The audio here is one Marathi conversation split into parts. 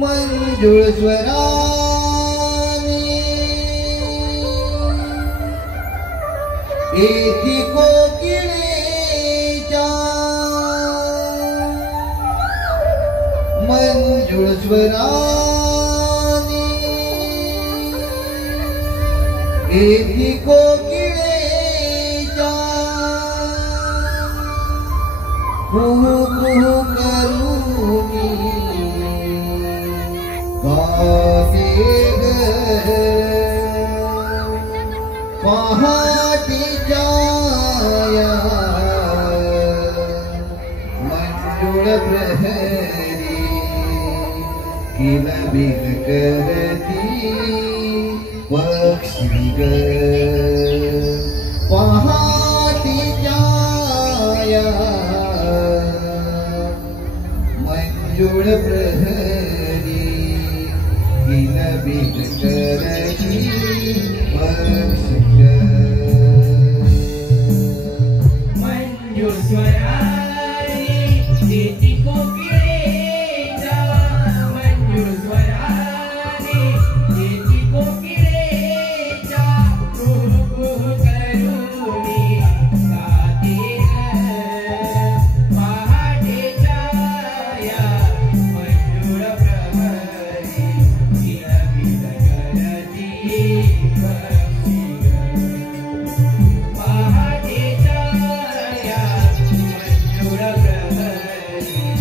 मंजूळ स्वरानी एकी कोकिळेच्या मंजूळ स्वरानी एकी कोकिळेच्या कुहू कुहू करूनी पहाटीच्या मंजूळ प्रहरी किलबिल करती पक्षी ग पहाटीच्या मंजूळ प्रहरी किलबिल करती पक्षी मंजूळ स्वरानी एकी कोकिळेच्या मंजूळ स्वरानी एकी कोकिळेच्या कुहू कुहू करूनी गाते पहाटेच्या या मंजूळ प्रहरी किलबिल करती पक्षी पहाटेच्या या मंजूळ प्रहरी किलबिल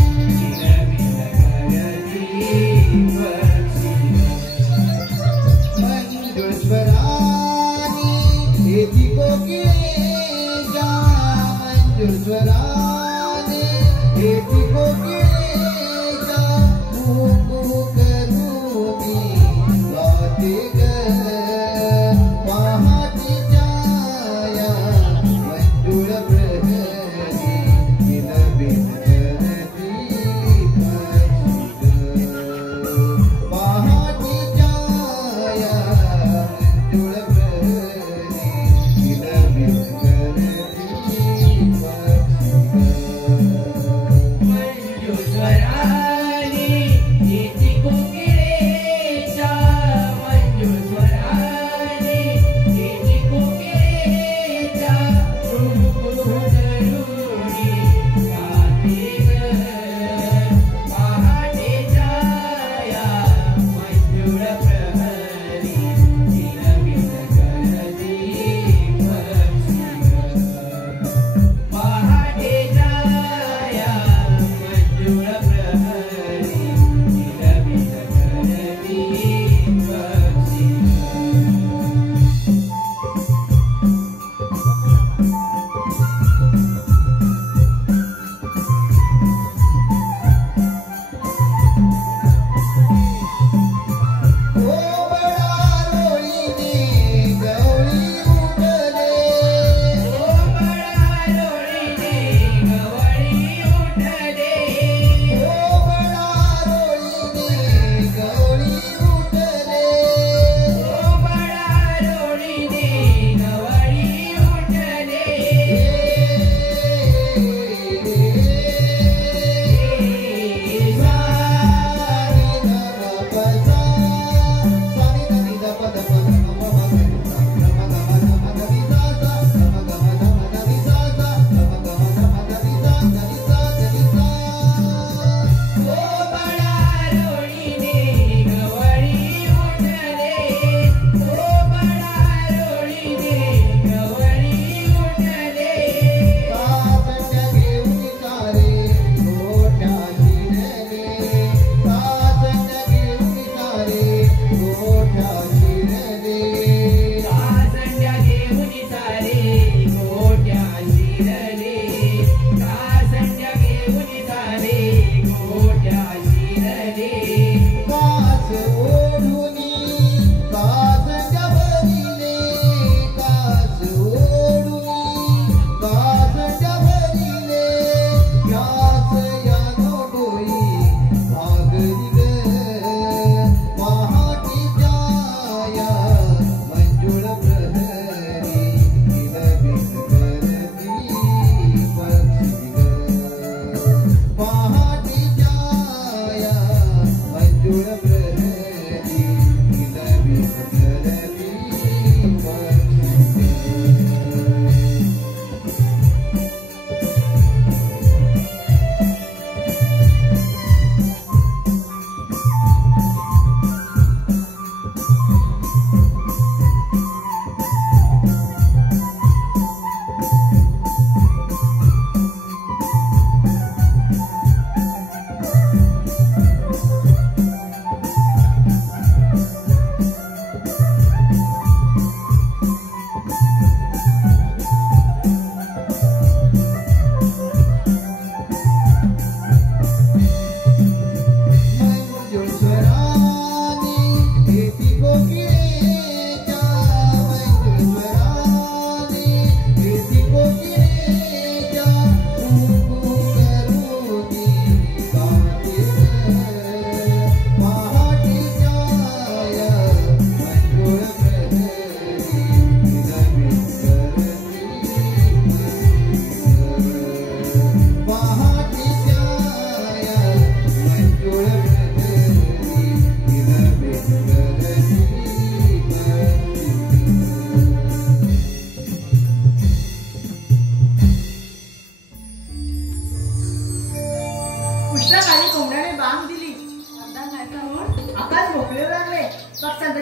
करती पक्षी मंजूळ स्वरानी एकी कोकिळेच्या मंजूळ स्वरानी एकी कोकिळेच्या कुहू कुहू करूनी गाते ग पहाटेच्या या मंजूळ प्रहरी किलबिल करती पक्षी पहाटेच्या या मंजूळ प्रहरी किलबिल करती पक्षी मंजूळ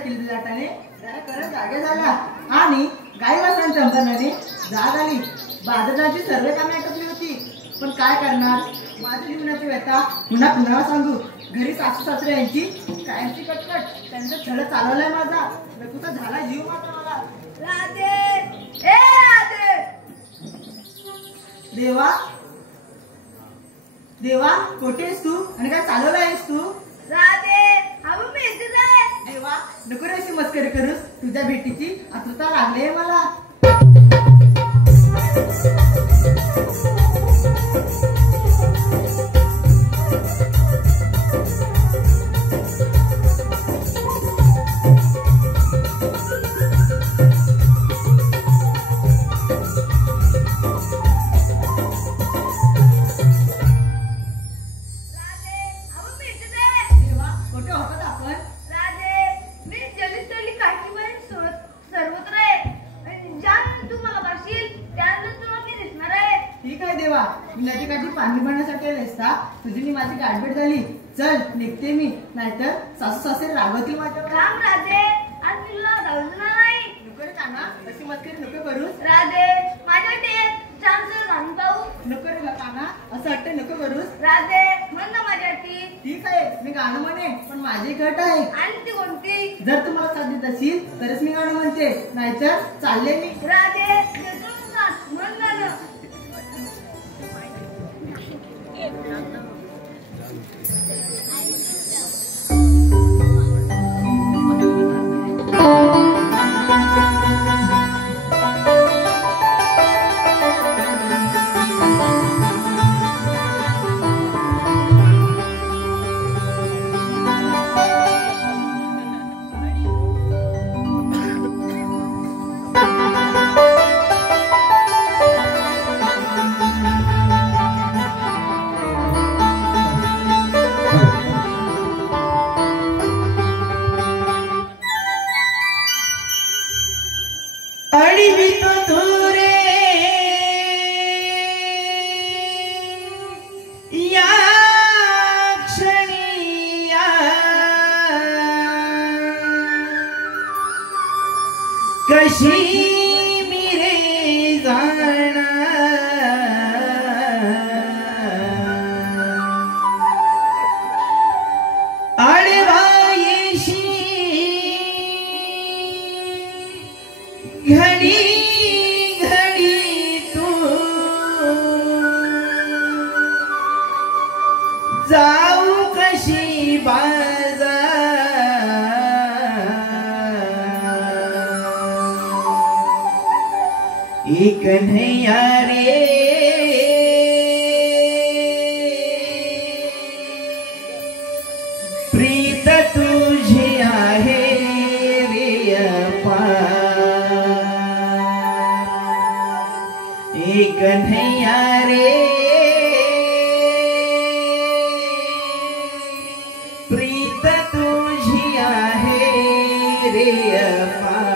केली जाताने जरा खरं जागे झाला आणि गाई वासरांच्या अंतरणाने जाग आली. बाजाराची सर्व कामे आटोपली होती. पण काय करणार, माझ्या जीवनाची व्यथा पुन्हा कुणाला सांगू. घरी सासू सासरे यांची कायमची कटकट, त्यांचं छळ चालवलाय माझा. नकोसा झाला जीव मात्र मला. राधे, ए राधे, देवा देवा कोठे आहेस तू आणि काय चालवलं आहेस तू? राधे, अहो मी इथेच आहे. देवा नको रे अशी मस्करी करूस. तुझ्या भेटीची आतुरता लागली आहे मला. नदीकाठी पाणी भरण्यासाठी रस्ता तुझी मी माझी गाठभेट झाली. चल निघते मी, नाहीतर सासू सासरे रागवतील माझ्यावर. काम राधे, आज तुला धावणार नाही. नको रे काना, अशी मस्करी नको करूस. राधे, माझ्याकडे चान्स घालून पाहू. नको रे काना, असं वाटतं नको करूस. राधे, म्हण ना माझ्यासाठी. ठीक आहे, मी गाणं म्हणेन, पण माझी गट आहे. आणि ती कोणती? जर तुम्हाला साथ देत असेल तरच मी गाणं म्हणते, नाहीतर चालले मी. राधे, देतो ना, म्हण गाणं. कशी मिरे जाना आडवायेशी घडी घडी तू जाऊ कशी बाजार एक कन्हैया रे प्रीत तुझी आहे रे अपार एक कन्हैया रे प्रीत तुझी आहे रे अपार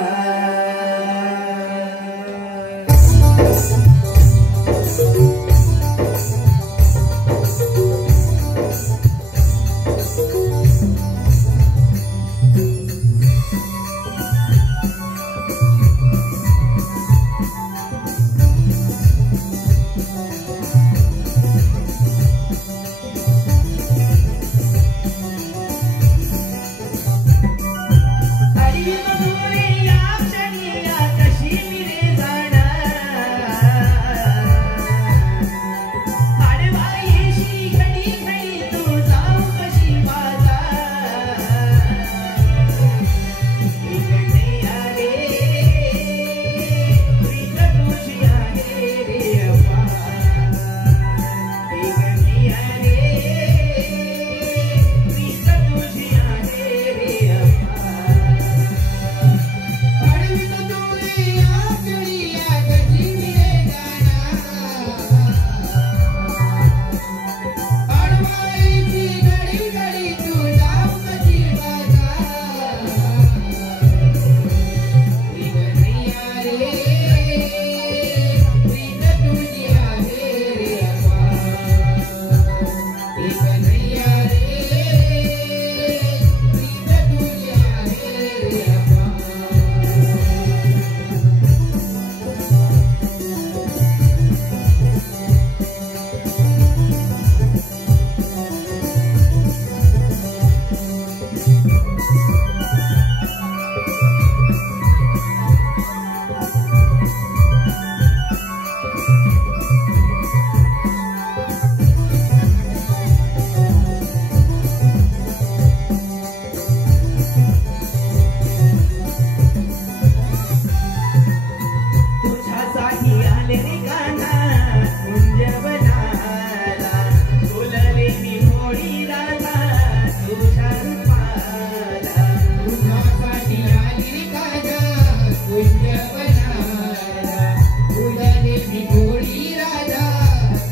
ही गोडी राजा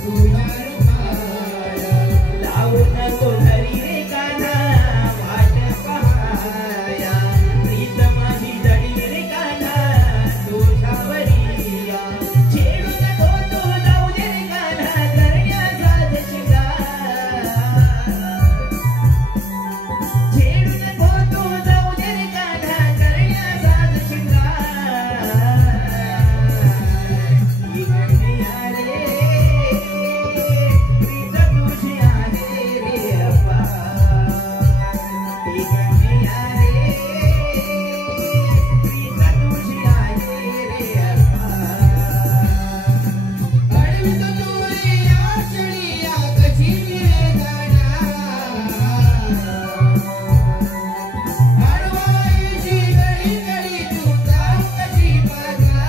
तुझ्या रूपाला. लावू नको घरी रे कान्हा वाट पहाया, प्रीत माझी जडी रे कान्हा तुझ्यावरिया. छेडू नको तू जाऊ दे रे कान्हा करण्याचा शिंगार. छेडू नको तू जाऊ दे रे कान्हा करण्याचा शिंगार. ही कन्हैया रे प्रीत तुझी आहे रे अप्पा. ही कन्हैया रे प्रीत तुझी आहे रे अप्पा. अडवित तुझ्या चढिया कशी वेदना. अडवायची घडी घडी तू जाऊ कशी बघा.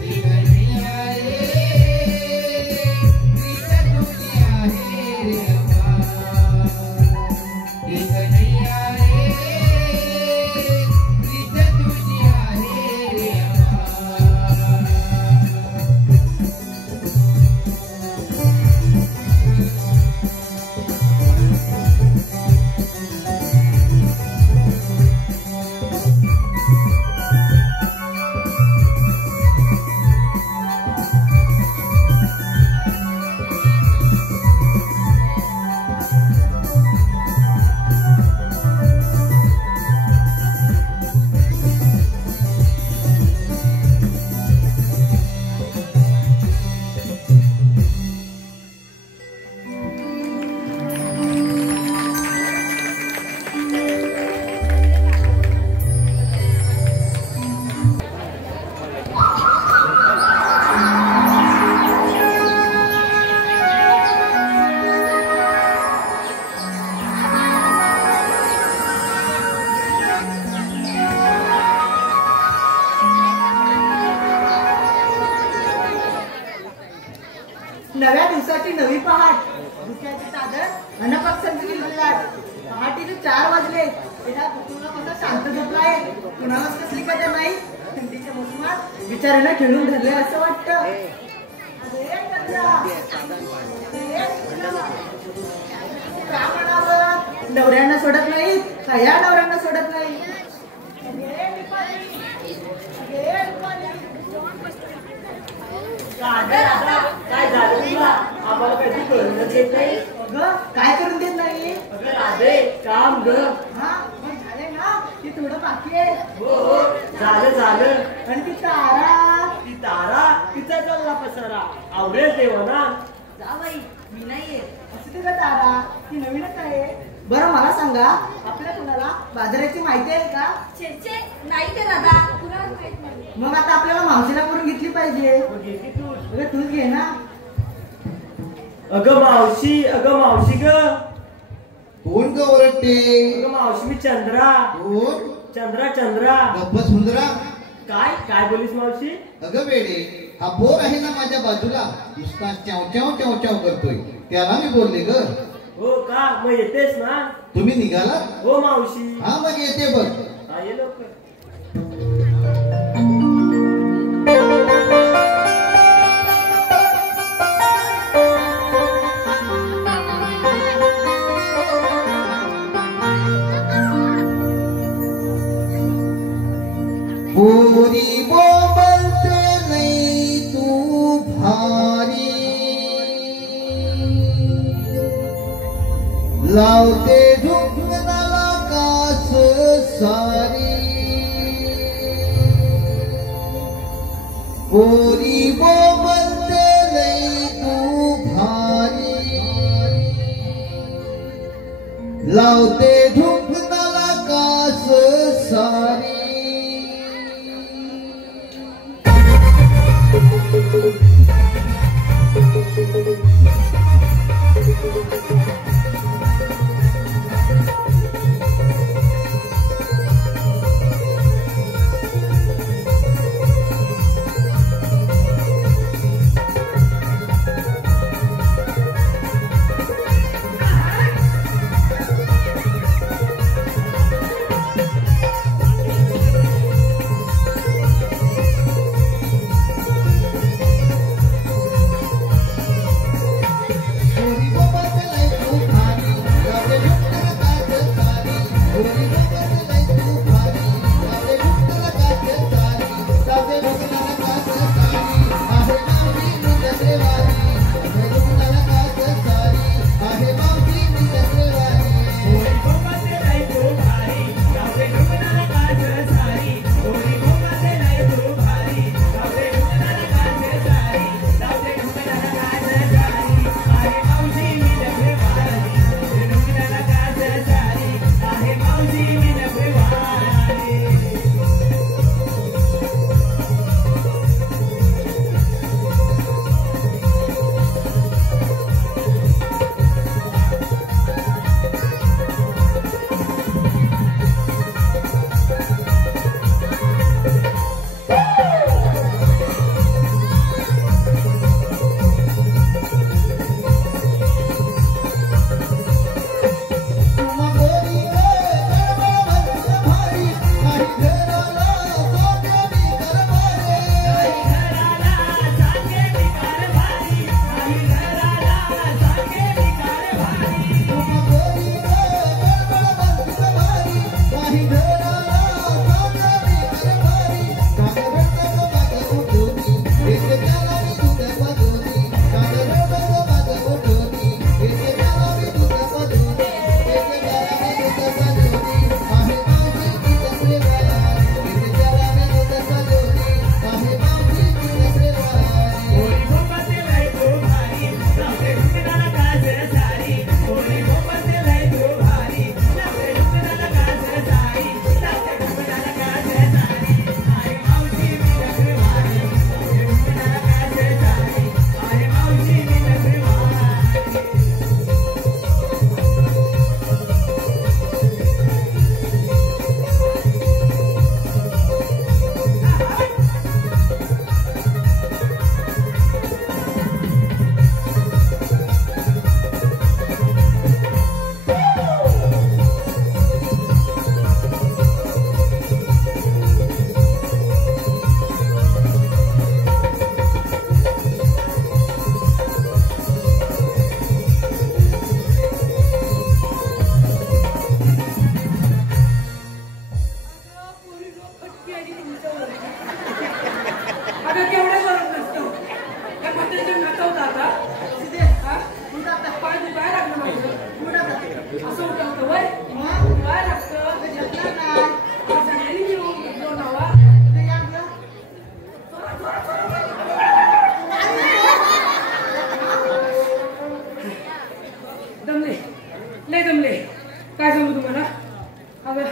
ही कन्हैया रे प्रीत तुझी आहे रे अप्पा. ही कन्हैया रे प्रीत तुझी आहे रे अप्पा. नव्या दिवसाची नवी पहाट, धुक्याची चादर अन पक्ष्यांची किलबिलाट. पहाटेचे 4 वाजले. त्याला कुटुंबा कसा शांत झोपलाय, कुणालाच कसली कदर नाही. थंडीच्या मोसमात बिचाऱ्याला खेळून धरले असं वाटतं. अरे कचरा, अरे कचरा. का म्हणावं, नवऱ्यांना सोडत नाही, या नवऱ्यांना सोडत नाही. अरे निपाणी, अरे निपाणी. काय झालं तुला? आम्हाला कधी करूनच येत नाही. अगं काय करून देत नाही. अगं राधे, काम ग. हा मग झाले ना, ती थोडं बाकी आहे. हो हो, झालं. आणि ती तारा, ती तारा तिचा चालला पसारा. आवडेल तेव्हा ना. जा बाई, मी नाहीये. असं तुझं तारा, ती नवीनच आहे. बरं मला सांगा, आपल्या कुणाला बाजाराची माहिती आहे का? छे नाही ते दादा, कुणाला माहित नाही. मग आता आपल्याला मावशीला करून घेतली पाहिजे. मग घेते तू. अगं तूच घे ना. अगं मावशी ग. कोण ग ओरडते? अगं मावशी मी चंद्रा. कोण? चंद्रा. गप्प सुंदरा. काय बोलीस मावशी? अगं वेडे, हा बोर आहे ना माझ्या बाजूला, नुसता चाव चाव चाव चाव करतोय, त्याला मी बोलले ग. हो का, मग येतेस ना? तुम्ही निघाला? हो मावशी. हा मग येते बघ. हा ये लवकर. पोरी बोलते नाही तू भारी, लावते झुकणाला कास सारी. पोरी बोलते नाही तू भारी, लावते झुकणाला कास सारी. अगं केवढे जोरात नसतो काय म्हातारीच्या नाचावत आता पाय दुखायला लागलं माझं असं उठवतं वय काय लागतं सगळ्यांनी मिळून हवा दमले लय दमले काय सांगू तुम्हाला अगं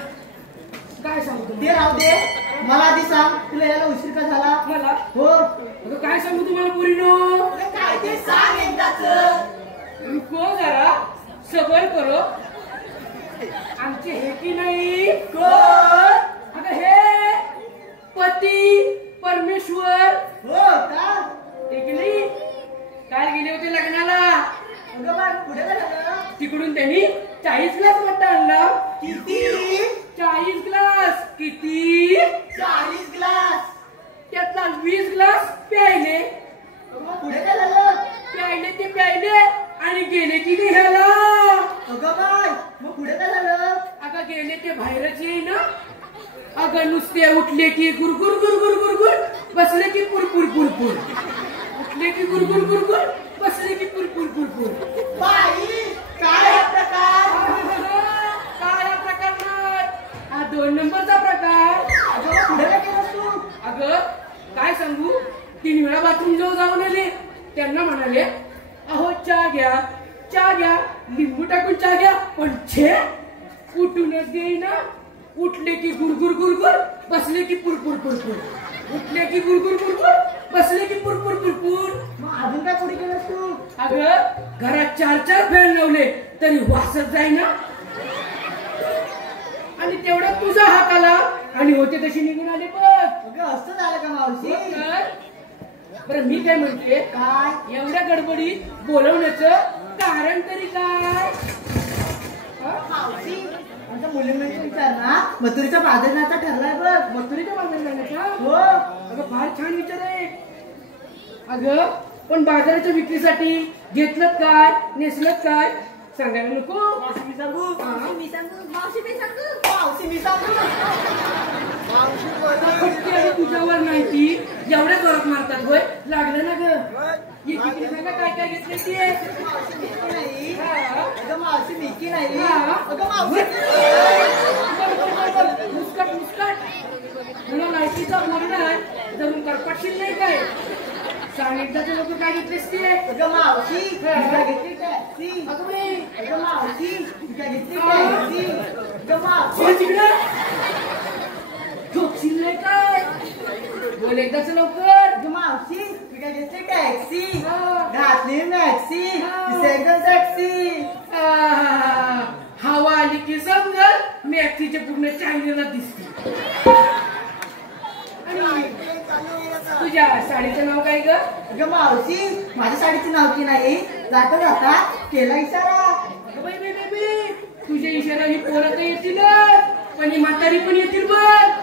काय सांगू ते तुम्हाला राहू दे मला आधी सांग तुला यायला उशीर का झाला मला हो अगं काय सांगू तुम्हाला पोरीनो काय ते सांग एकदाच रुको जरा सबर करो आमचे हे की नाही कोण अगं हे पती परमेश्वर हो का ते की नाही काल गेले होते लग्नाला अगं बाळ पुढे काय झालं तिकडून त्यांनी 40 ग्लास मट्टा आणला किती 40 ग्लास किती 40 ग्लास त्यातला 20 ग्लास प्यायले अगं पुढे काय झालं प्यायले ते प्यायले आणि गेले की निघाला अगं बाळ मग पुढे काय झालं अगं गेले ते बाहेरच येईना अगं नुसते उठले की गुरगुर गुरगुर गुरगुर बसले की पुरपुर पुरपुर उठले की गुरगुर गुरगुर बसले की पुरपुर पुरपुर बाई काय हा प्रकार काय हा प्रकार नाही हा 2 नंबरचा प्रकार अगं मग पुढे काय केलं तू अगं काय सांगू 3 वेळा बाथरूम जवळ जाऊन आले त्यांना म्हणाले अहो चहा घ्या लिंबू टाकून चहा घ्या पण छे उठूनच देईना उठले की गुरगुर गुरगुर बसले की पुरपुर पुरपुर उठले की गुरगुर गुरगुर बसले की पुरपुर पुरपुर मग अजून काय पुढे केलं तू अगं घरात 4 फॅन लावले तरी वासच जाईना आणि तेवढ्यात तुझा हात आला आणि होते तशी निघून आले बघ अगं असं झालं का मावशी बरं मी काय म्हणते काय एवढ्या गडबडीत बोलवण्याचं कारण तरी काय मावशी आमच्या मुलींचा विचार ना मथुरीचा बाजारनाचा ठरलाय बघ मथुरीच्या बाजार जाण्याचा हो अगं फार छान विचार आहे अगं पण बाजाराच्या विक्रीसाठी घेतलं काय नेसलं काय सांगायला नको मावशी मी सांगू मी सांगू मावशी मी सांगू मावशी मी सांगू फटके आणि तुझ्यावर नाही ती एवढ्या जोरात मारतात होय लागलं ना ग ही तिकडे सांगा काय काय घेतले ती मावशी मिकी नाही अगं मावशी मिकी नाही हा. अगं मावशी मुस्कट मुस्कट तुला लायकीचा बोर्ड आहे जरूर करपटशील नाही काय सांग एकदाचे लोक काय घेतलेस ते अगं मावशी तुला घेतली टॅक्सी अगं बाई अगं मावशी तुला घेतली टॅक्सी अगं मावशी बोल तिकडं झोपशील नाही काय बोल एकदाच लवकर अगं मावशी तुला घेतली टॅक्सी हा. घातली मॅक्सी हा. एकदम टॅक्सी हवा आली की समजल मॅक्सीचे पूर्ण चायनीला दिसते आणि तुझ्या साडीचं नाव काय ग अगं मावशी माझ्या साडीची नावकी नाही जाता जाता केला इशारा अगं बाई बाई बाई बाई तुझ्या इशारा ही पोरं तर येतीलच पण ही म्हातारी पण येतील बघ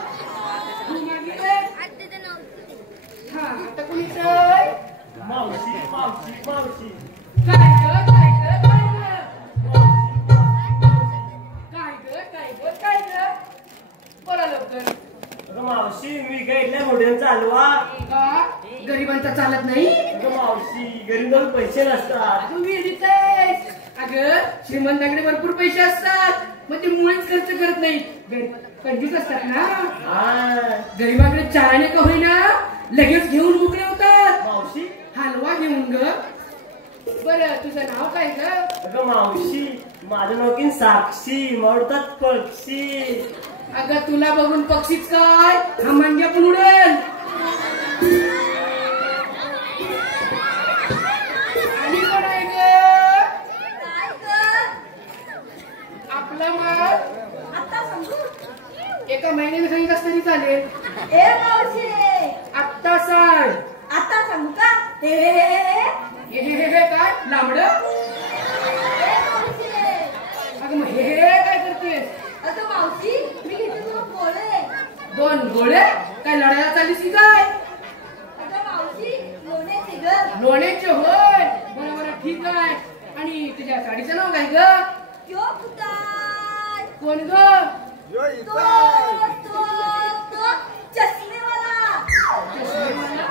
तू मागे ये. हा आता कोणी चल मावशी मावशी मावशी काय ग काय ग काय ग काय ग काय ग बोला लवकर अगं मावशी मी काय इथल्या मोठ्यानं चालवा का गरिबांचा चालत नाही अगं मावशी गरीब पैसे नसतात तू विहिरीत आहेस अगं श्रीमंताकडे भरपूर पैसे असतात मग ते मुळेच खर्च करत नाही कंजूस असतात ना गरीबाकडे चहाने का होईना लगेच घेऊन मोकळे होतात मावशी हलवा घेऊन ग बरं तुझं नाव काय ग अगं मावशी माझं नाव की साक्षी मरतात पक्षी अगं तुला बघून पक्षीच काय हा मांग्या पण उडेल आणि कोण आहे ग काय ग आपला माल आता सांगू एका महिन्याने सांगितलं तरी चालेल ए मावशी आत्ता सांग आता सांगू का हे काय लांबड ए मावशी अगं मग हे काय करतेस अगं मावशी मी घेते तुला गोळे 2 गोळे काय लढायला चालीस की काय अगं मावशी लोण्याचे ग लोण्याचे होय बरोबर ठीक आहे आणि तुझ्या साडीचं नाव काय ग यो पुताय कोण ग तो चष्मेवाला चष्मेवाला?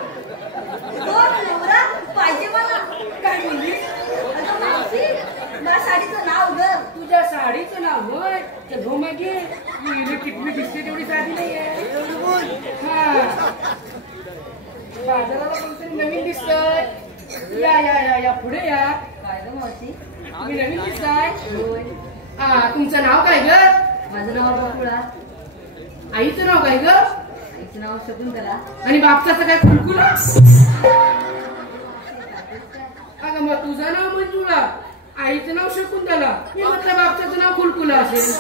बाजाराला कोणतरी नवीन दिसतंय. या या या या पुढे या. काय ग मावशी? तुम्ही नवीन दिसताय. होय. तुमचं नाव काय ग? माझं नाव बकुळा. आईचं नाव काय ग? आईचं नाव शकुंतला. आणि बापचाचं काय खुलकुला? अगं मग तुझं नाव मंजुळा, आईचं नाव शकुंतला, मी म्हटलं बापचाचं नाव खुलकुला असेल.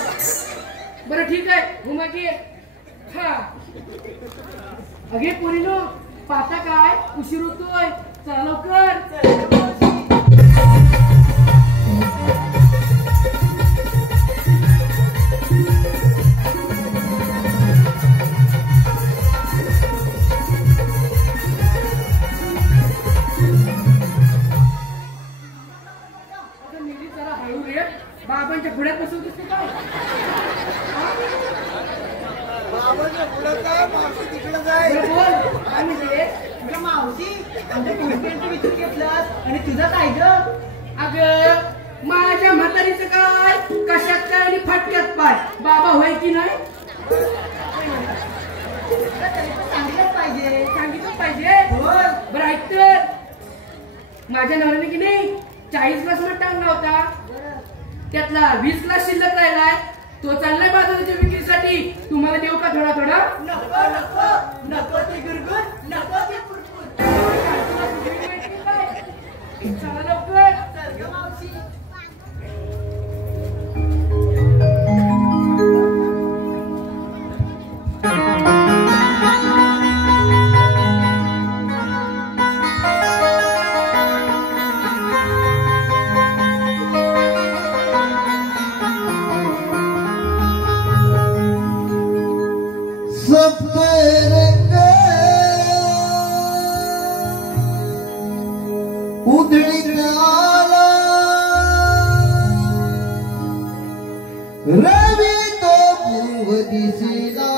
बरं ठीक आहे, घुमा की. हा अगे पोरीनो, पाहता काय उशीर होतोय, चला लवकर. बाबांच्या पुढ्यात बसवत दिसते काय? बोल काय म्हणजे? मावशी आमच्या कुंपणचं विचार घेतलं आणि तुझं काय ग? अगं माझ्या म्हातारीचं काय, कशात काय आणि फाटक्यात पाय. बाबा होय की नाही? सांगितलंच पाहिजे. सांगितलं पाहिजे. बरं ऐक तर, माझ्या नवऱ्याने की नाही 40 ग्लास मठ टाकला होता, त्यातला 20 ग्लास शिल्लक राहिलाय. तो चाललाय बाजाराच्या विक्रीसाठी. तुम्हाला देऊ का थोडा थोडा? नको नको नको ती गुरगुर, नको ती कुरकुर. चला लवकर. चल ग मावशी. सप्तरंग उधळीत आला रवी तो पूर्व दिसेला.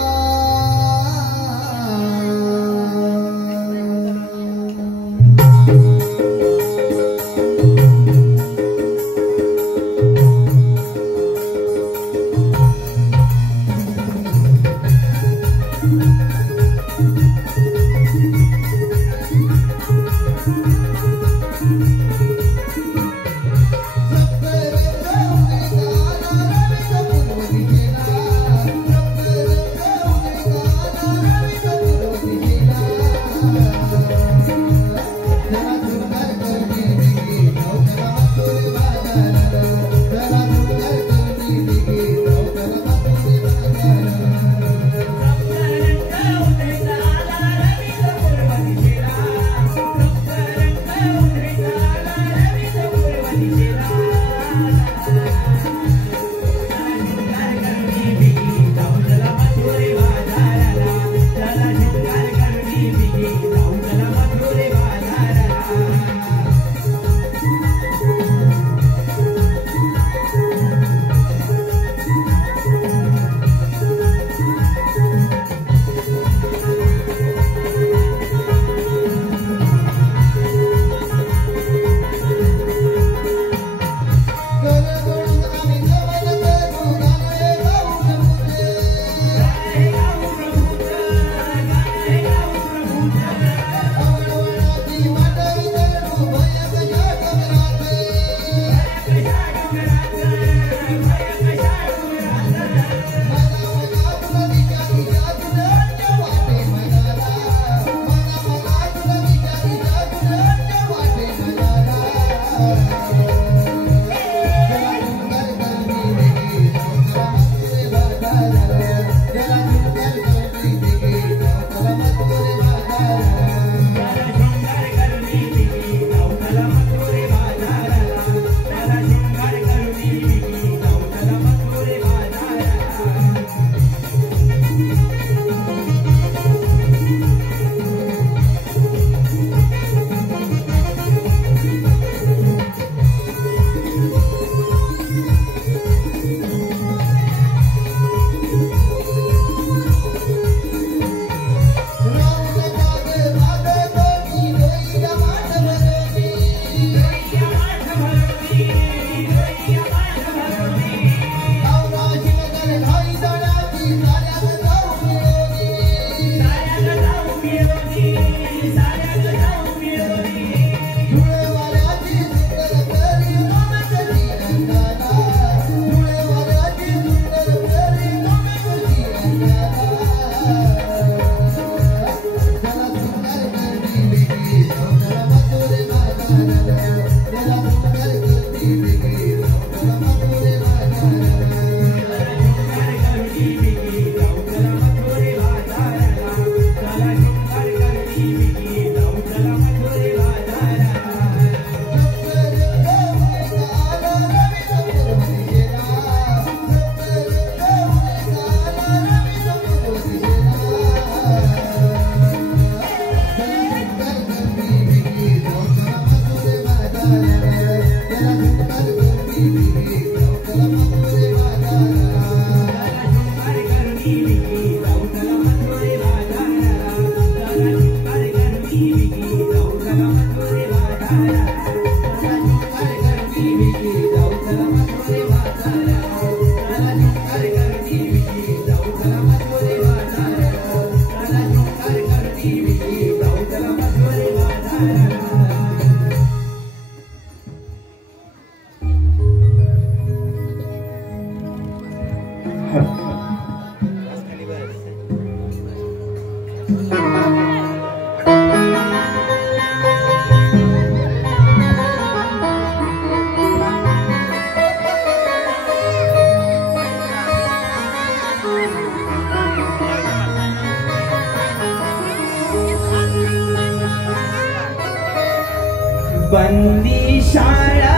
बंदी शाळा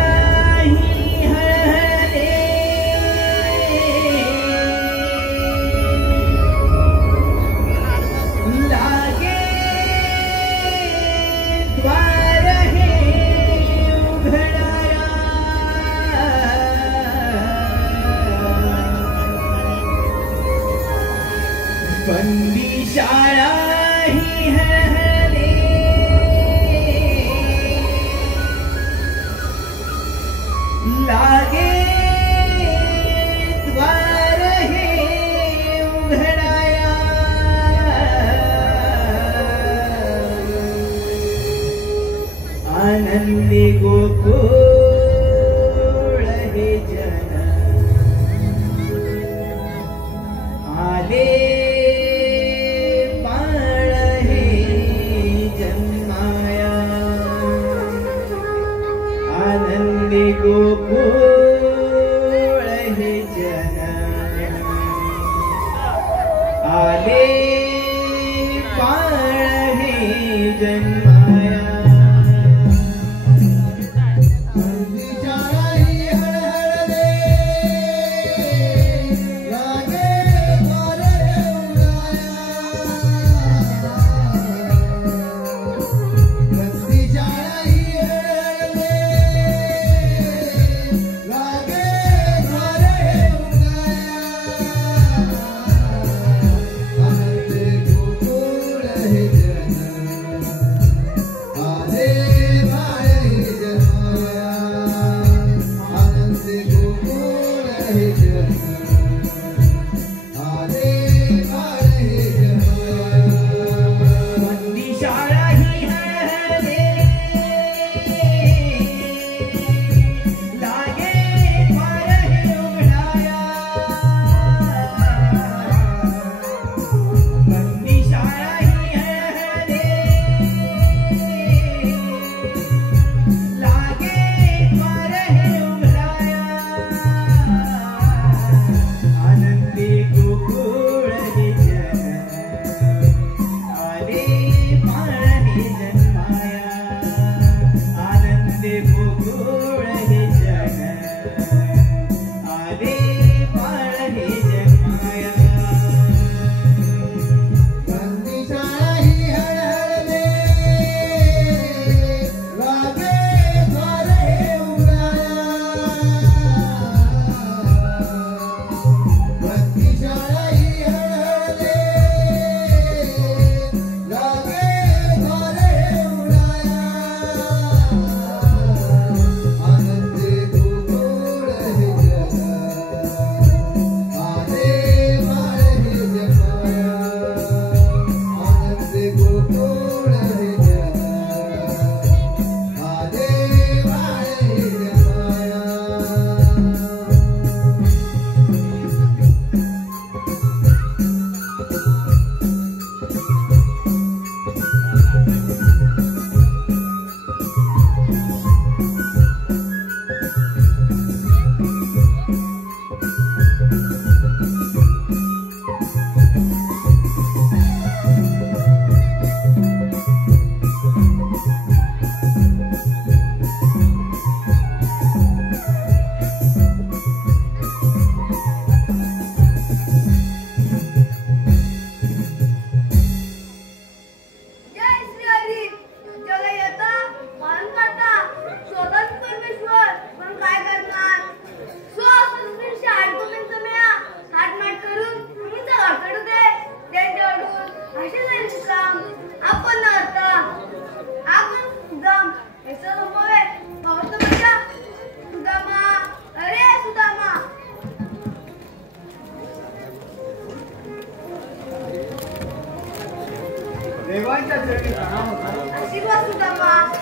ही हळहळे लागे द्वार हे उघडाया बंदी शाळा ही हळहळे लागे द्वार हे उघडाया आनंदी गोकुळ हे जन आले पाळ हे जन्माया आनंदी गोकुळ हे जन आले पाळ हे जन्माया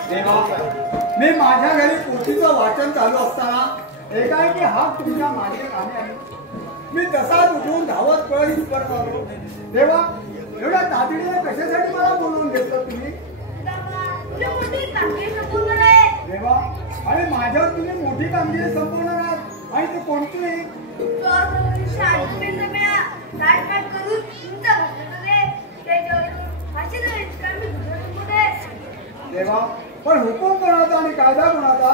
देवा, मी माझ्या घरी पोथीचं वाचन चालू असताना एकाएकी हात तुमच्या मागे कामी आली. मी तसाच उठून धावत पळत परत आलो. देवा, एवढ्या तातडीने कशासाठी मला बोलवून घेतलं तुम्ही? देवा, आणि माझ्यावर तुम्ही मोठी कामगिरी संपवणार आहात आणि ते कोणती? देवा, पण हुकूम कोणाचा आणि कायदा कोणाचा?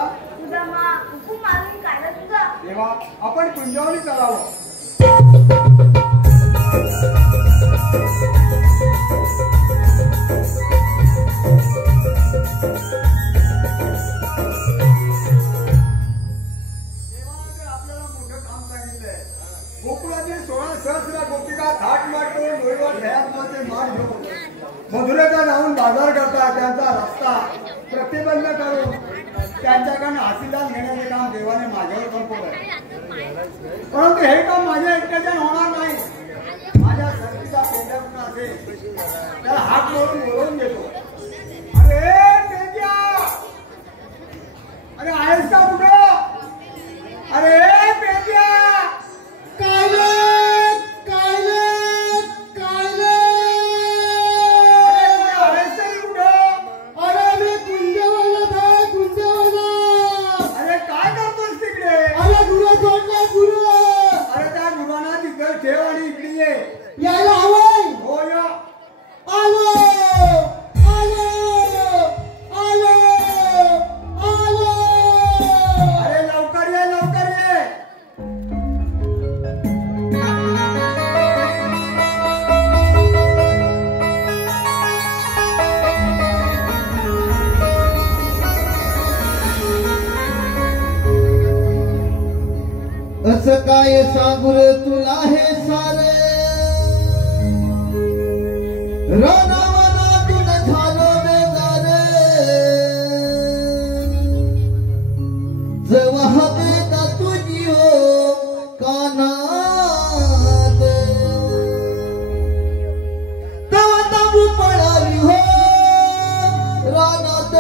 देवा, आपण कुंजावली चालावं. गोकुळातील 16 सहस्र गोपिका थाट माट करून डोईवर दयात्माचे माठ घेऊन मधुरेचा जाऊन बाजार करता त्यांचा रस्ता प्रतिबंध करून त्यांच्याकडून आशीर्वाद घेण्याचे काम देवाने माझ्यावर सोपवलंय. परंतु हे काम माझ्या एकट्याच्याने होणार नाही. माझ्या सर्तीचा पेंढा असेल त्याला हात जोडून बोलवून घेतो. अरे पेंड्या, अरे आहेस का कुठं? अरे पेंड्या, असं काय सांगू रे तुला हे सारे रानावनातून झालो बेगारे. जेव्हा हवेत तुझी हो कानात तेव्हा तांबू पडाली हो रानात.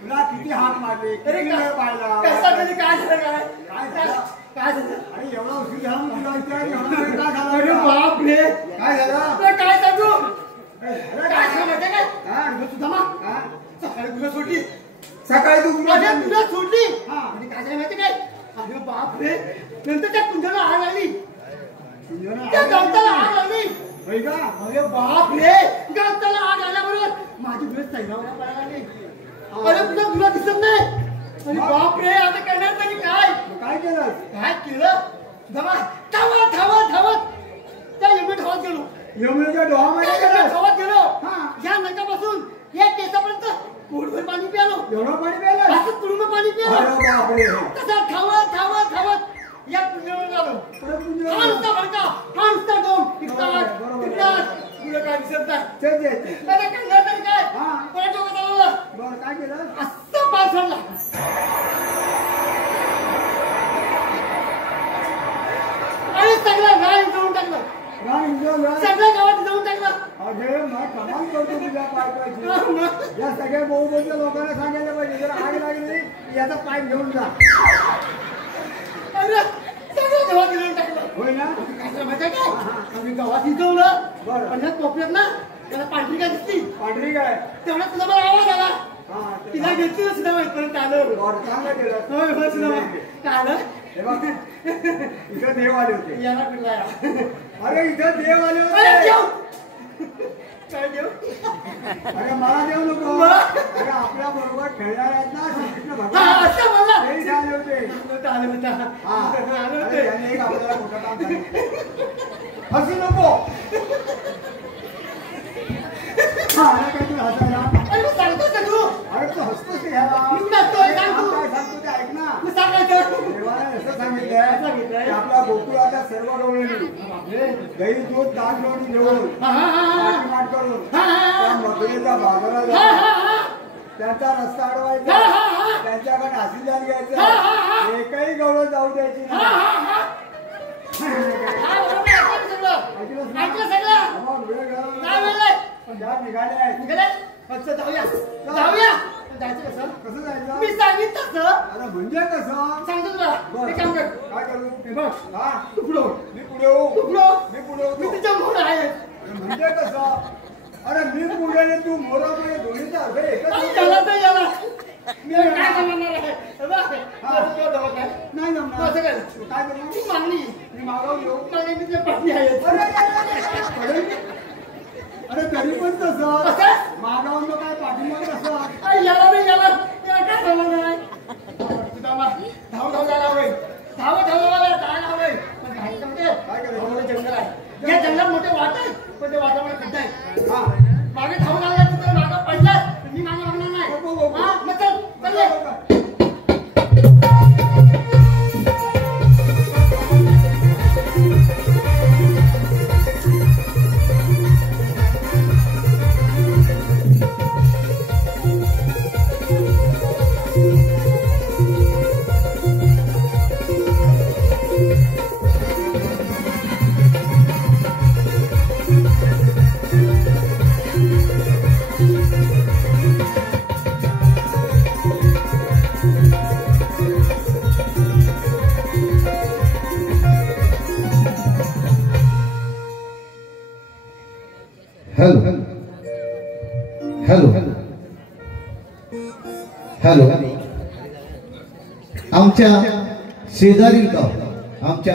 तुला किती हात मारले अरे किती वेळ पाहिला कशामध्ये काय झालं काय काय झालं? काय झालं अरे एवढा उशीर झाला मग तुला विचार एवढा वेळ का झाला अरे बाप रे काय झालं तुला काय सांगू अरे काय झालं माहितीये काय हा? तुझं सुद्धा मा हा? सकाळी तुला सोडली सकाळी तू माझ्या तुला सोडली हा. आणि काय झालं माहिती काय अरे बाप रे नंतर त्या कुंजाला आग लागली त्या गवताला आग लागली होय का अरे बाप रे गवताला आग आल्याबरोबर माझी डोळे सैरावल्या पडायला लागली अरे तुला तुला दिसत नाही अरे बाप रे आता करणार तरी काय मग काय केलं काय केलं धावत धावत धावत धावत त्या यमुने धावत गेलो यमुनेच्या डोहामध्ये त्या गेलं धावत गेलो हा. या नकापासून या केसापर्यंत पोटभर पाणी प्यालो एवढं पाणी प्यायलं असं तुडून पाणी अरे प्यालो बापरे तसा धावत धावत धावत या पुण्यावर आलो परत पुन्हा हा नुसता भडका हा नुसता डोम इकडं बरोबर. तिकडं तुला काय दिसत नाही चल दे. आता करणार तरी काय हा. परत डोकं चालवलं बरं काय केलं असं पाय सोडला आणि सगळं गाडी जाऊन टाकलं राम इंद्र सगळ्या गावात जाऊन टाकलं अरे मग कमाल करतो तुझ्या पायपायची हा, मग. या सगळ्या बहुबोलच्या लोकांना सांगायला पाहिजे जर आग लागली याचा पाय घेऊन जा अरे सगळं गावात जाऊन टाकलं होय ना काय झालं माहितीये काय आम्ही गावात इजवलं बरं. पण ह्या कोपऱ्यात ना त्याला पांढरी काय दिसती पांढरी काय तेवढा तुला मला आवाज आला हा तिला घेतली ना सुद्धा माहित आलं बरं, चांगलं केलं होय होय सुद्धा काय आलं हे बघ इथं देव आले होते याला पिल्ला अरे इथं देव आले अरे होते देव काय देव अरे मला देव नको मग? अरे आपल्या बरोबर खेळणार आहेत ना श्रीकृष्ण हा भगवान असं बोलला तेही आले होते आलं होतं हा आलं अरे होतं यांनी एक आपल्याला मोठं काम सांगितलं हसू नको हा अरे काय तू हसायला अरे मग सांगतोस का तू अरे तू हसतोस की ह्याला मी नसतोय, सांग तू. काय सांगतो ते ऐक ना तू सांगायचं देवाने असं सांगितलंय की आपल्या गोकुळाच्या सर्व गवळणी दही दूध ताक लोणी घेऊन हा हा हा पाठीमाठ करून हा, हा, हा. त्या मथुरेच्या बाजाराला हा जायचं. हा हा त्यांचा रस्ता हा, अडवायचा हा, हा. त्यांच्याकडे आशीर्वाद हा, घ्यायचा हा, हा. एकही गवळ जाऊ द्यायची हा नाही हा हा हा बरोबर ऐकलं सगळं ऐकलंस ना? ऐकलं सगळं आम्हाला वेळ घालवला काय नाही. वेळेला ज्या निघाले आहेत निघाले फक्त जाऊया जाऊया जायचं कसं कसं जायचं मी सांगितलं तसं अरे म्हणजे कसं सांगतो तुला बरं. एक काम कर काय करू हे बघ हा तू पुढं हो. मी पुढे येऊ तू पुढं हो. मी पुढे मी होतो तुझ्या मोर आहे अरे म्हणजे कसं अरे मी पुढे आणि तू मोरापुढे दोन्हीचा अर्थ एकच आणि होतो. याला तर याला मी काय समजणार आहे हे बघ, माझं तो धोका आहे. नाही जमणार कसं काय? तू काय करू ती मागणी मी मागावून येऊ मागणी मी तुझ्या पत्नी आहे अरे, अरे, अरे तरी पण तसं कसं? मागावून काय पाठीमाग कसं आणि याला नाही याला काय समजणार आहे तुझा मा धाव धाव झाला होय धाव धाव झाला जायला हवंय पण जायचं म्हणजे काय करायचं? मोठं जंगल आहे या जंगलात मोठे वाट आहे पण ते वाटामुळे खड्डा आहे हा मागे धाव लागला तर मागं पडला तर मी मागे लागणार नाही हो, हो, हो. हा मग चल चल ये. हॅलो हॅलो हॅलो आमच्या शेजारील गाव आमच्या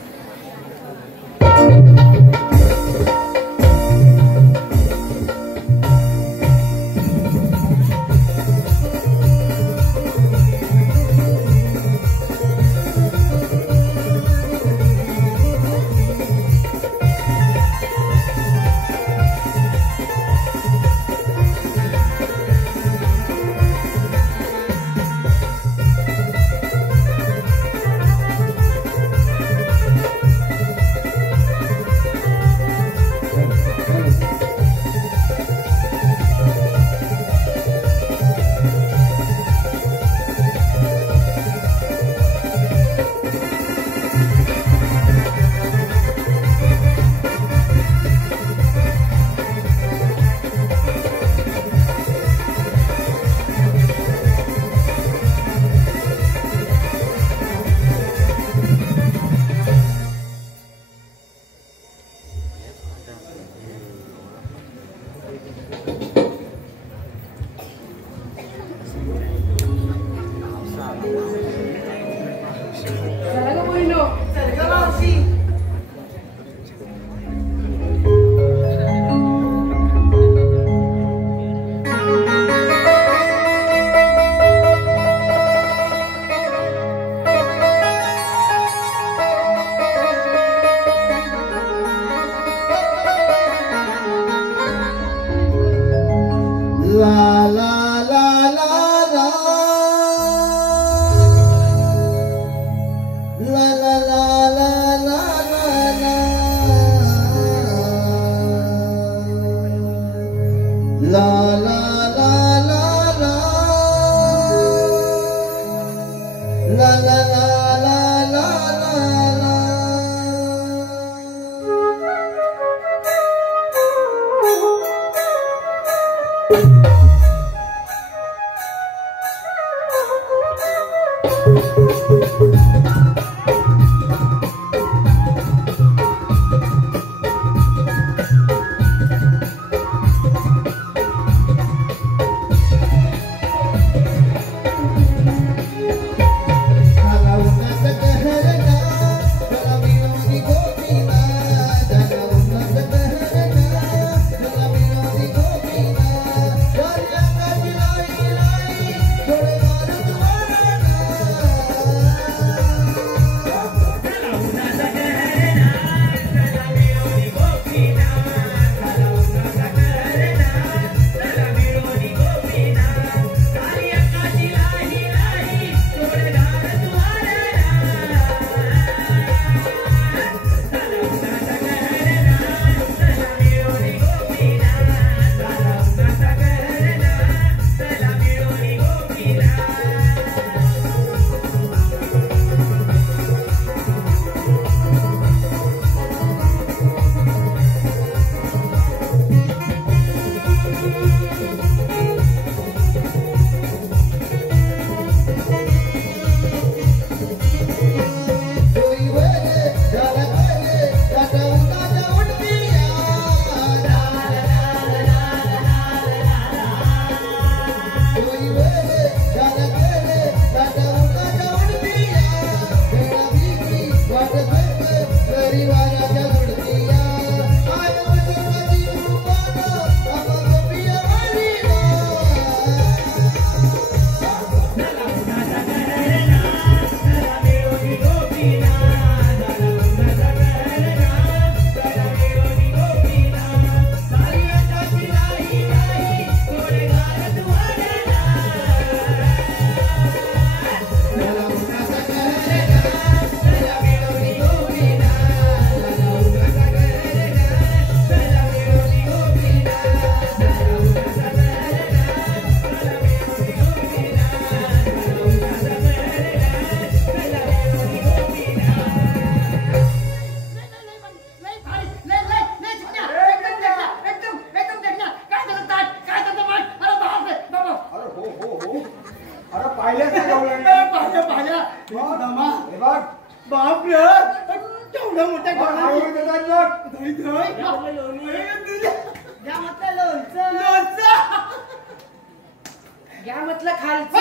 घ्या म्हटलं खालचं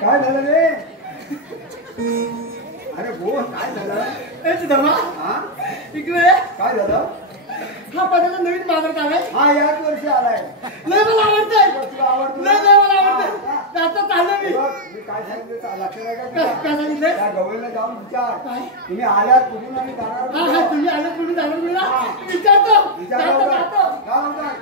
काय झालं रे? अरे बोल काय झालं? इकडे काय झालं? हा पदार्थ नवीन बाजारात आलाय. हा याच वर्षी आलाय. लय मला आवडतंय. तुला आवडतो? लय मला आवडतंय. आता चालू मी काय सांगितलं लक्षात आहे का? काय सांगितलं? त्या गवळीला जाऊन विचार तुम्ही आल्यात कुठून आणि जाणार तुम्ही आलं कुठून जाणार मला विचारतो. काय म्हणतात?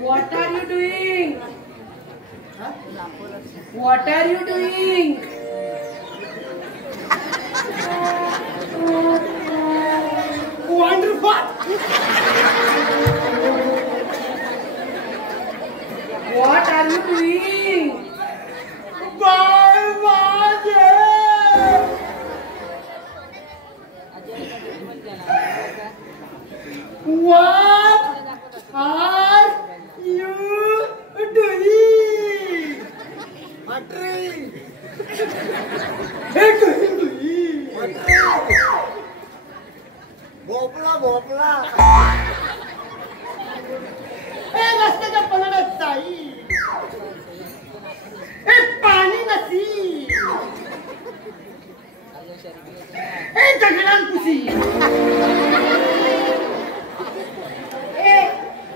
What are you doing? What are you doing? Wonderful. What are you doing? What are you doing? भोपळा भोपळा रस्त्याच्या पलड्यात ताई पाणी नसी दगडान कुशी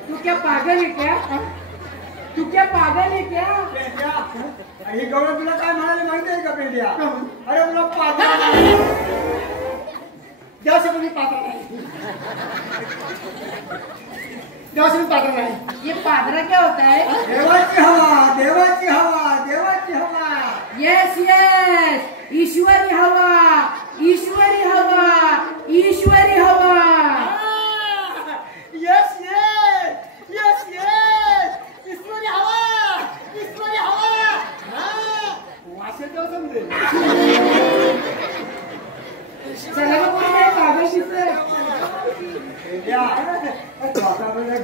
तू क्या पागल है क्या? तू क्या पागल है क्या? ही गवळ तुला काय म्हणाले माहिती आहे का पेंड्या? अरे तुला पागल देवाचं मी पात्र नाही देवाचं मी पात्र नाही ये पादरा क्या होता है? देवाची हवा देवाची हवा देवाची हवा यस यस, ईश्वरी हवा, ईश्वरी हवा, ईश्वरी हवा. येस येस येस येस ईश्वरी हवा ईश्वरी हवा वाशे देव समजेल चला मग कोणी नाही कागदशीचं.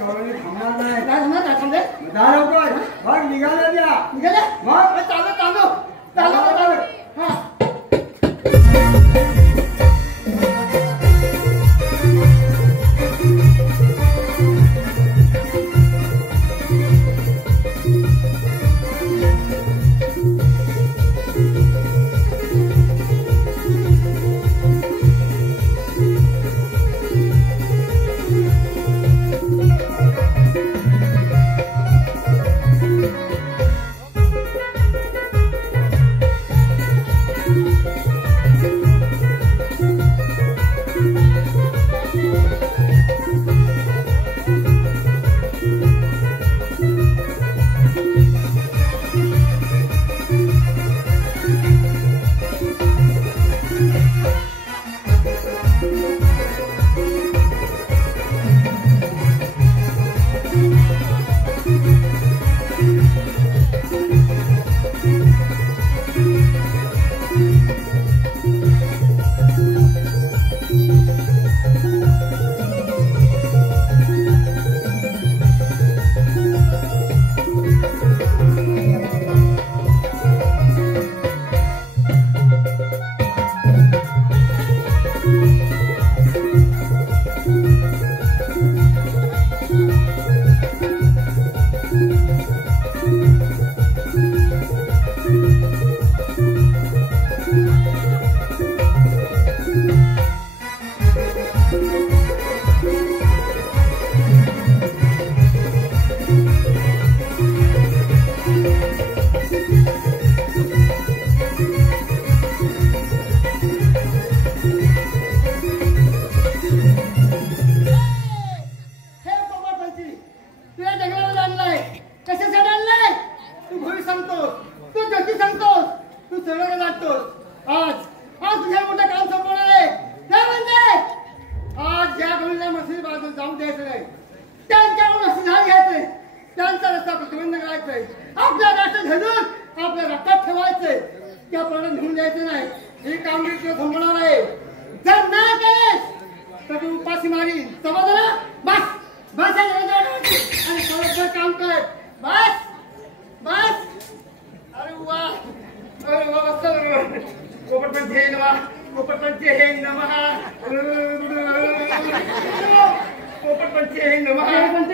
गौरवणी थांबणार नाही काय म्हणणार काय थांबले? लवकर मग निघाला द्या निघाले? मग चालू चालू चालू चालू हा.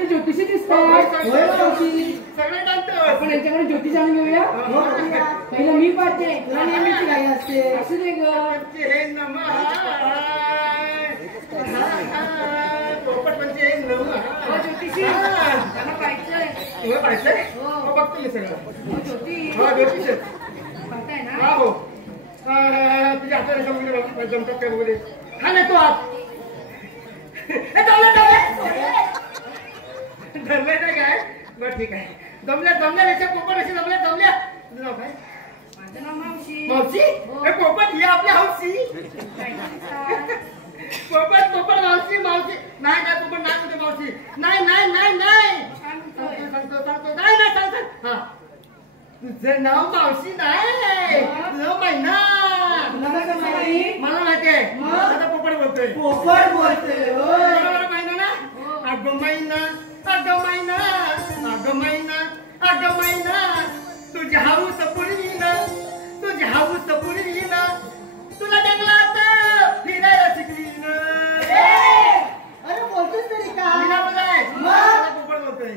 ज्योतिषी दिसतात. आपण यांच्याकडे ज्योतिष आणून घेऊया. पहिलं मी पाहते तुला नेहमीची काही असते. असू दे ग. ज्योतिषी त्यांना पाहिजे. बघतो मी सगळं ज्योतिष बघताय ना. हो तुझ्या हाताला जमतात काय वगैरे हा ना तो हात धरलंय ना काय बरं ठीक आहे. जमल्या याच्या पोपट अशी जमल्या तुझं नाव काय? माझं नाव मावशी. मावशी हे पोपट ही आपल्या हौशी पोपट मावशी मावशी नाही पोपट नाही म्हणते मावशी नाही सांगतो हा तुझं नाव मावशी नाही तुझं मैना. मला माहिती आहे आता पोपट बोलतोय मैना ना. अगं मैना तुझी हाऊस पुरवीना तुला जंगलात फिरायला शिकवीन. अरे बोलतोस तरी का? पोपट बोलतोय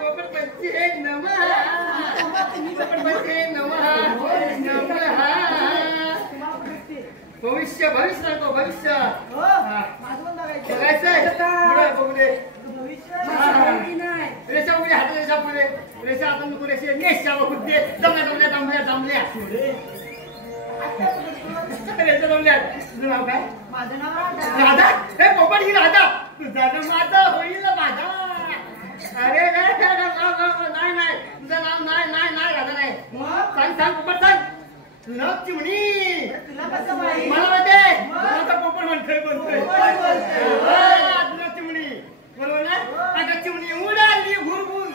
पोपट पंची एक नमः भविष्य सांगतो भविष्य रेषा उघडे हात रेषा पुढे रेषा आता नको रेषा नेशा जमल्या याच्या बोलल्यात तुझं नाव काय माझं नाव राधा. राधा हे पोपट ही राधा तुझा ना माझा होईल माझा अरे नाही तुझं नाव नाही राधा नाही मग सांग पोपट सांग तुझं नाव चिमणी तुला कसं माहित? मला माहिती माझा पोपट म्हणतोय पोपट बोलतोय. तुला चिमणी बरोबर ना अगं चिमणी उडाली भुरभुर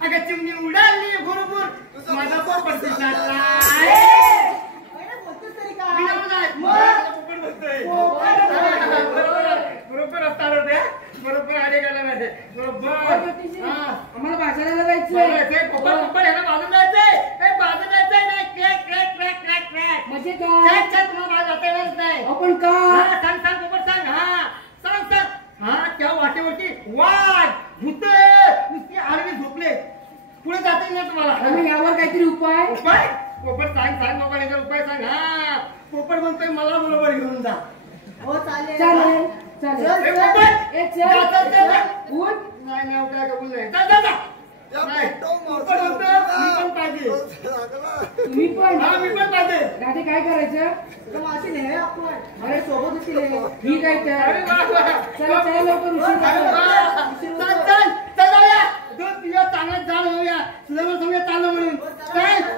अगं चिमणी उडाली भुरभुर माझा पोपट दिसणार नाही अरे बोलतोस तरी मी काय? बरोबर आहे. मग? पोपट बोलतोय पोपट बरोबर असणार होते बरोबर आले गेला नाही बरोबर हा आम्हाला भाषणाला बरोबर जायचंय आहे. पोपट ह्याला बाजून जायचंय बाजून जायचंय नाही crack crack crack crack crack म्हणजे काय तुम्हाला बाजू जाता येणारच नाही आपण का हा, सांग पोपट सांग हा सांग हा त्या वाटेवरती वाघ भूत नुसती आडवी झोपले पुढे जाता येईल ना तुम्हाला मग यावर काहीतरी उपाय उपाय पोपट सांग बाबा याचा उपाय सांग हा पोपट म्हणतोय मला बरोबर घेऊन जा हो चालेल. चालेल चालेल ए, पोपट! ए, चल. जा, जा, जा, जा. उठ. नाही काय कबूल नाही जा जा जा नाही, पोपट म्हणतोय, मी पण पाहिजे तुम्ही पण हा मी पण पाहिजे दादी काय करायचं तर मावशी नेहमी आपण अरे सोबत होतील ठीक आहे अरे तर वा, वा. चला चला लवकर उशीर अरे झाला. वा. चल जाऊया दोन दिवस चांगलं जाण होऊया तुझं मला समजा चाललं म्हणून चल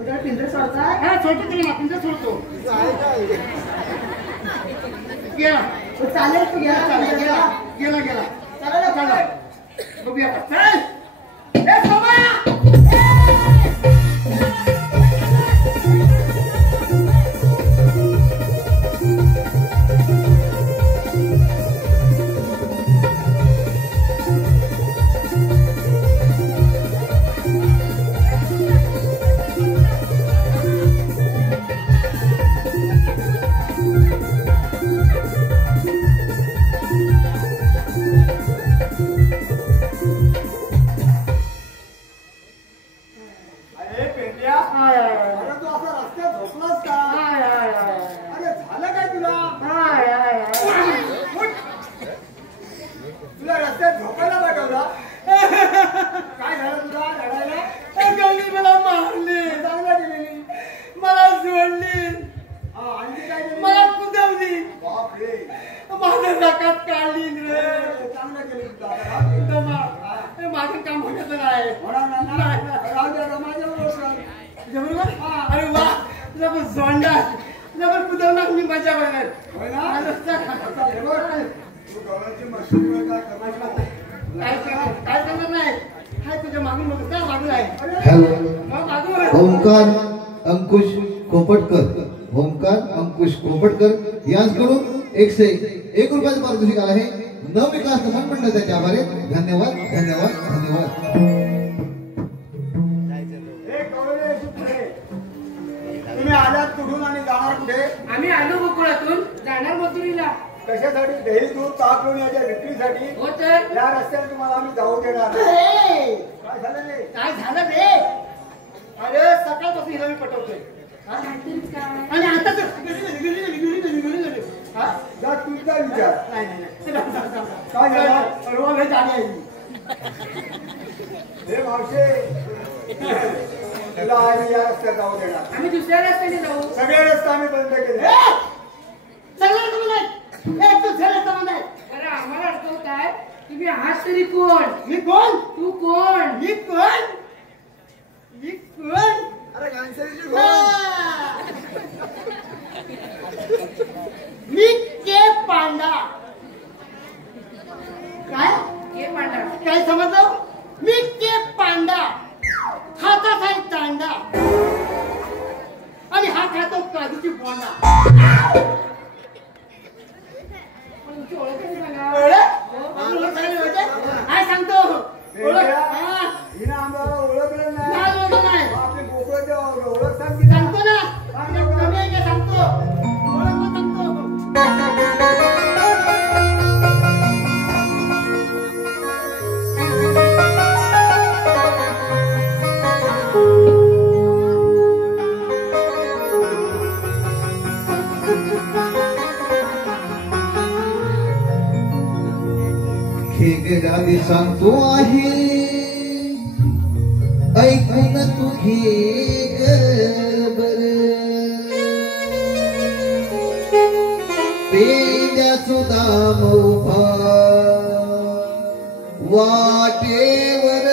उद्या पिंजर सोडताय. हा सोडतो तुला तुमचं सोडतो गेला हो, चालेल तू घ्या. गेला चला लवकर. बघूया आता. चल ए सोबा अरे पेंड्या अरे तू असा रस्त्यात झोपलास का अरे झालं काय तुला उठ. तुला रस्त्यात झोपायला पाठवला काय झालं तुला रडायला गौरी मला मारली चांगला गेलेली मला सोडली आणखी काय केली? मला कुदवली बापरे माझ्या नाकात काढली रे चांगलं केली माझं काम होत नाही अरे वा तुला पण जोंडा तुला पण कुदवणार मी मजा बघणार काय करणार नाही काय तुझ्या मागून बघ काय मागून आहे हॅलो मग मागून ओंकार अंकुश कोपटकर ओंकार अंकुश कोपटकर यांच्याकडून 101 रुपयाचं पारितोषिक आलं आहे नवविकास मंडळाचे आभार आहे धन्यवाद धन्यवाद धन्यवाद तुम्ही आलात कुठून आणि जाणार कुठे आम्ही आलो गोकुळातून जाणार मथुरीला कशासाठी दही दूध ताक लोणी याच्या विक्रीसाठी हो तर या रस्त्याने तुम्हाला आम्ही जाऊ देणार नाही. काय झालं रे काय झालं रे अरे सकाळपासून हिला मी पटवतोय आणि आता तर जा तुमचा विचार नाही काय झालं परवा लय जाणी आहे हे मावशे तुला आम्ही या रस्त्यात जाऊ देणार आम्ही दुसऱ्या रस्त्याने जाऊ सगळे रस्ते आम्ही बंद केले सगळे रस्ते बंद आहेत दुसरे रस्ते बंद आहेत अरे आम्हाला अडचण काय तुम्ही आहात तरी कोण मी कोण तू कोण मी कोण मी कोण अरे मी के पांडा काय हे मांडा काय समजलं मी के पांडा हातात आहे तांडा आणि हा खातो काजूची बोंडा तुमची ओळख आहे मला काय सांगतो ओळख हिनं आम्हाला ओळखलं नाही आपली गोकुळाची ओळख सांगतो ना कमी आहे का सांगतो ओळख सांगतो खेगरावी सांगतो आहे ऐकून तू घे बर पेंड्या सुद्धा उभा वाटेवर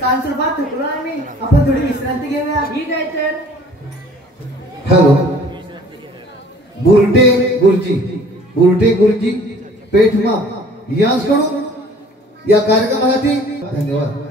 सांसुरबाद थकलो आम्ही आपण थोडी विश्रांती घेऊया ठीक आहे तर हॅलो बुरटे गुरुजी पेठमा यांकडून या कार्यक्रमासाठी धन्यवाद.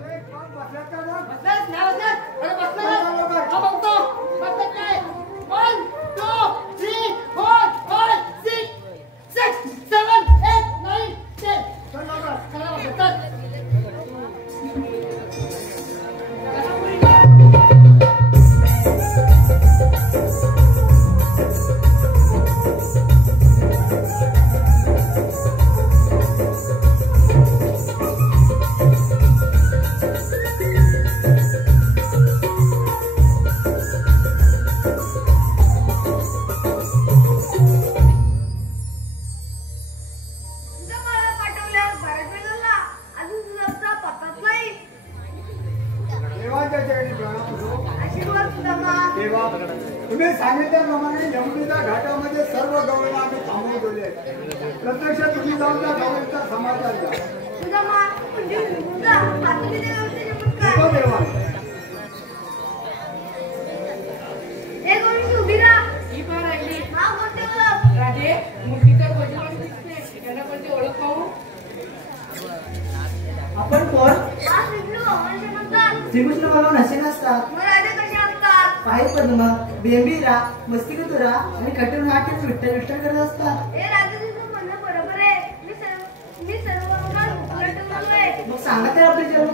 तुम्ही सांगितल्याप्रमाणे यमुनेच्या घाटामध्ये सर्व गवळीला आम्ही थांबवले. प्रत्यक्ष तुम्ही जाऊन त्या गवळीचा समाचार द्या. ही पण राहिली. मुलगी तर वजनाने दिसते, त्यांना कोणती ओळख पाहू? आपण कोण? श्रीकृष्ण भगवान असे नसतात. पायी पद्म, बेंबीरा, मस्तिकतुरा आणि कटून हात ठेवून विठ्ठल विठ्ठल करत असतात. मग सांगा तर आपली जन्म.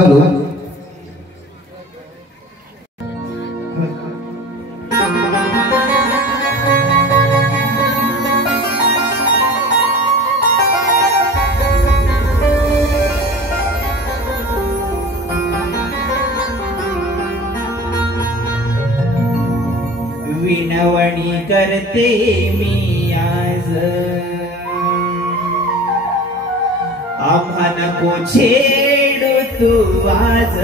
हॅलो विनवणी करते मी आज आम्हा नको छेडू तू आज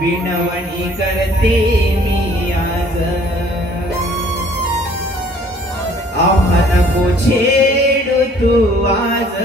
विनवणी करते मी आज आम्हा नको छेडू तू आज